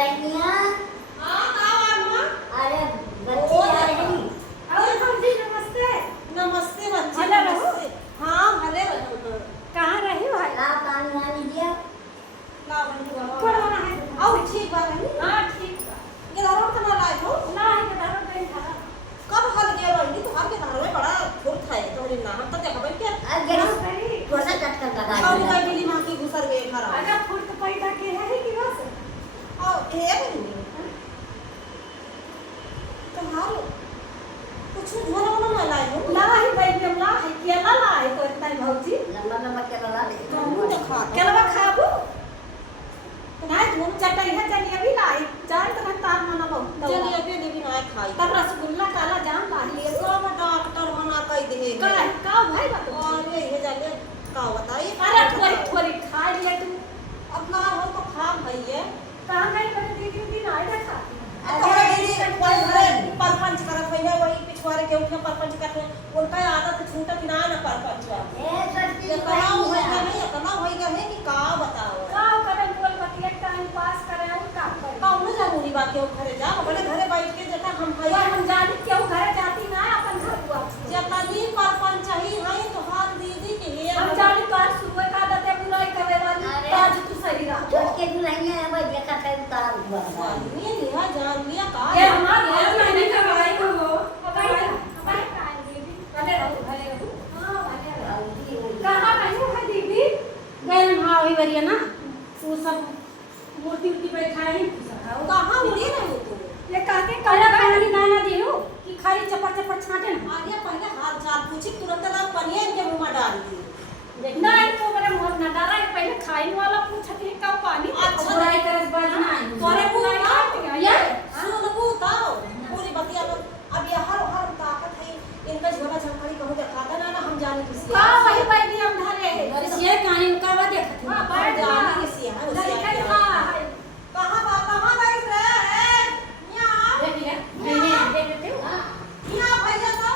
बहनिया हाँ का माँ अरे बच्ची आ रही। अरे भाभी नमस्ते। नमस्ते बच्ची भले रहो। नमस्ते। हाँ भले रहो। कहाँ रही भाई? ला पानी वानी दिया। ला बंधु कौन बना है? आओ ठीक बात है। हाँ ठीक बा। ये दारू तो ना लाए हो। ना है के दारू नहीं खा। कब हल गया रही तो हर के दारू में बड़ा फुर्त है तो ना हम तो देखा भाई क्या अब गरी थोड़ा चटकर लगा और दिया। कई बिली मां की घुसर गए घर आओ अगर फूल तो पैदा के है कि बस? है नहीं तुम्हारे कुछ धोना वाला ना लाए हो ला है भाई ने ला है केला ला है तो इतना भौजी। लंबा लंबा के लगा दे। तुम तो खा केला खाबू? नहीं तुम चटाई है चलिए अभी ला है। जान तो तार मना बहुत। चलिए अभी देवी ना खाई तब रसगुल्ला काला जाम ला लिए। सब डॉक्टर मना कह दे का भाई बात? और ये जाने का बताइए अरे थोड़ी थोड़ी खा लिए तू। अब ना हो तो खा भैया कहाँ गई मैंने दीदी दिन आए था खाती। थोड़ा दीदी परपंच करत है वही पिछवाड़े के उठे परपंच करते उनका आदत छूटा कि ना परपंच ए सच्ची ये कहाँ होएगा नहीं कहाँ होएगा है कि का बताओ का करे बोल बतिया टाइम पास करे और का करे। कौन जरूरी बात है घरे जा बड़े घरे बैठ के जता हम वो भैया हम जानी क्यों घर जाती ना अपन घर को अच्छी। जतनी परपंच ही है तो हाथ दीदी के लिए हम जानी बात सुबह का आदत है बुराई करे वाली। अरे। आज तू सही रहा। छोटे दुल्हनिया है वो देखा कर तार हुआ। ये लिया जान लिया का ये हमारा घर में नहीं करवाई को हो। भाई का दीदी भले रहो भले रहो। हां भले रहो। कहां नहीं है दीदी? गए हाँ वही बरिया ना वो सब मूर्ति उर्ति बैठाए ही कहाँ उड़ी रहे हो तुम ये कहते कला पानी दाना दियो कि खाली चपड़ चपड़ छाटे ना आगे पहले हाथ चाल पूछी तुरंत ना पनिया इनके मुंह में डाल दी नहीं तो मेरे मुंह न डाला है पहले खाने वाला पूछते हैं कब पानी अच्छा। बुराई करस बाजना तोरे मुंह नहीं में ये सुन बताओ पूरी बतिया में अब ये हर ताकत है इनका झोला झंखाड़ी कहूँ दिखाता ना हम जाने किसी का वही बैठी हम धरे ये कहानी उनका बा देखत हां है बैठ जाने किसी है उसी लड़का है है कहाँ बात कहाँ गई रे यहाँ देख ले मैंने देखते हो यहाँ भैया तो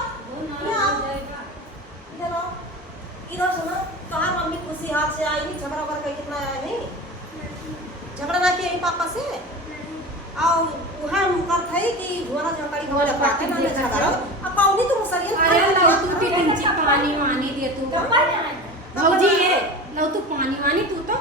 इधर आओ इधर सुनो कहाँ मम्मी खुशी हाथ से आई नहीं झगड़ा वगड़ा करके कितना आया नहीं झगड़ा ना किया पापा से आओ वहाँ हम कर थे कि झोला झंखाड़ी कहूँ दिखाते ना झगड़ा अब कौनी तुम सरियल अरे लो तू भी किंची पानी वानी दे तू भौजी ये लो तू पानी वानी तू तो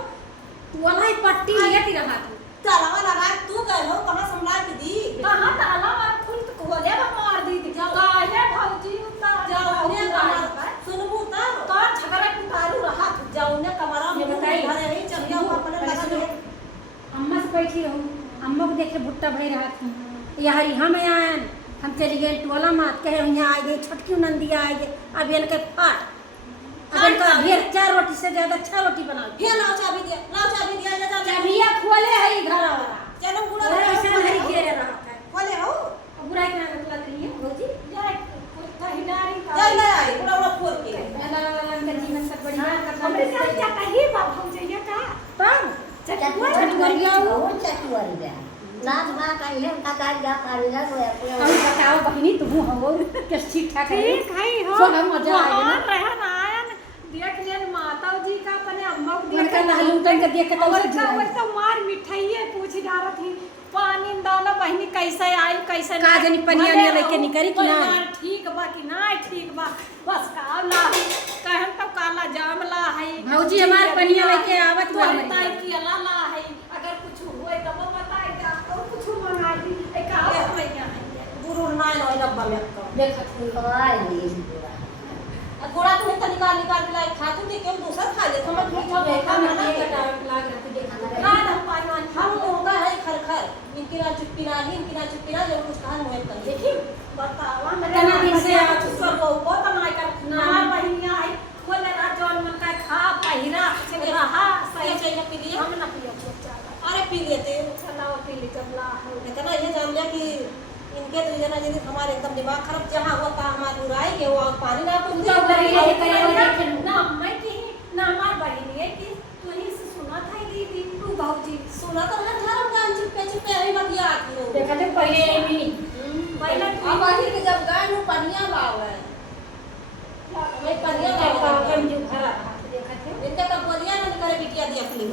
तू वाला ही पट्टी लिया ती रहा तू तालावा लगा तू गए हो कहाँ संभाल के दी कहां डाला और फूल तो खोले मार दी थी गाय भौजी उतार जाओ ने कमरा सुनबू ता का झगड़ा उतारू रहा था जाओ ने कमरा ये में बताइए। घरे नहीं चल गया वो अपने लगा दे अम्मा से बैठी रहूं अम्मा को देखे भुट्टा भई रहा थी यार हम आयन हम चली गए टोला मात कहे यहाँ आ गए छोटकी नंदिया आ गए अब इनके फाट अब इनका ढेर 4 रोटी से ज्यादा 6 रोटी बना दी ये लाओ चाबी दिया ले जा चाबिया खोले है ही घर वाला चलो गुड़ा घर ऐसा नहीं घेरे रहा है बोले हो अब बुराई करने का लग रही है भौजी जाए कहीं डारी का जा ले आई गुड़ा गुड़ा फोड़ के का जीवन तक बढ़िया हमरे से चाहता ही बाप हम जाइए का पर चटुवरिया वो चटुवरिया नाच बा कहीं है का जा पानी ना तो हम बताओ बहनी तुम हो के ठीक ठाक है ठीक है हो सब हम मजा आएगा ना रहन आयन देख लेन माता जी का अपने अम्मा को उनका नहलू तक के देख के तो और उसे का तो मार मिठाई पूछ डारा थी पानी दाना बहनी कैसे आई कैसे का जनी पनिया ने लेके निकली कि ना ठीक बा कि ना ठीक बा बस का ला कहन तो काला जाम ला है भौजी हमार पनिया लेके आवत तो हुआ बताई कि अला ला है अगर कुछ हुए तब बताएगा और कुछ मंगा दी ए का भैया है गुरु नाय लो डब्बा में का देखत आई नहीं गुड़ा तू तो निकाल के लाई खा तू क्यों दूसरा खा ले हम मीठा बेटा मना के लाग रहा देखत ना हम पानी हम होगा है खरखर इनकी ना चुप्पी ना ही इनकी ना चुप्पी ना जब कुछ कहा मुझे कर देखी बतावा तना दिन से आवत सब को तमाय कर हमार बहिनिया है बोले ना जौन मन का खा पहिरा रहा सही चाहिए पी लिए हम ना पियो चला अरे पी लेते चलाओ पी ले जबला है इतना ये जान लिया कि इनके तो जना यदि हमारे एकदम दिमाग खराब जहाँ होता हमारे बुराई के वो पानी ना कुछ तो बड़ी करे ना मैं की ना हमार बहिनी है कि तू ही से सुना था दीदी तू भौजी सुना तो है धर्म गान चुपे चुपे है बतिया आती हो देखत पहले मिनी पहले तू अब आखिर के जब गाय नु पनिया लाव है भाई पनिया लाव पापन जो खरा देखत है इनका तो बोलिया ना करे बिटिया दी अपनी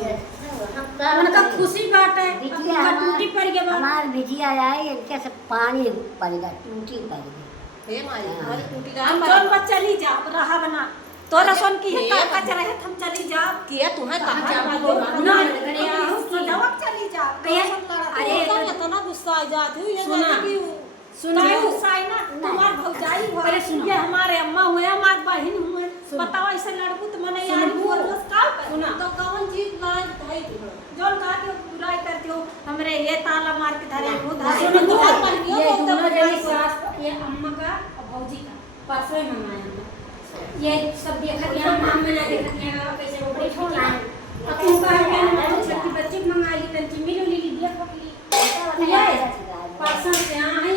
हम उनका खुशी बात है बिटिया उनका टूटी पड़ गया बात हमार बिटिया आए इनके से पानी पड़ेगा टूटी पड़ेगी हे माई हमारी टूटी हम रहा जोन पर चली जा रहा बना तोरा सोन की है का कचरा है हम चली जा किया तुम्हें कहां जा जाओ ना सजावट चली जा अरे तो ना गुस्सा आ जाती हूं ये सुना। जाने की सुना चाहे गुस्साई ना तुम्हार भौजाई हो अरे सुनो। ये हमारे अम्मा हुए हमार बहन हुए सुनो। बताओ ऐसे लड़कू तो मने सुनो। यार वो रोज का सुना। तो कौन चीज लड़ाई है तुम्हें जोन कहा के बुराई करते हो हमरे ये ताला मार के धरे वो सुनो, धरे तो हर बहनियों ये को दोनों तो जनी सास ये अम्मा का और भौजी का परसों ही मंगाया हमने ये सब देखत यहाँ माम में ना देखत यहाँ कैसे वो बैठो ना अब तुम कहा क्या ना मैं छठी बच्चे को मंगा ली तंची मिलो ली दिया पकली ये परसों से यहाँ है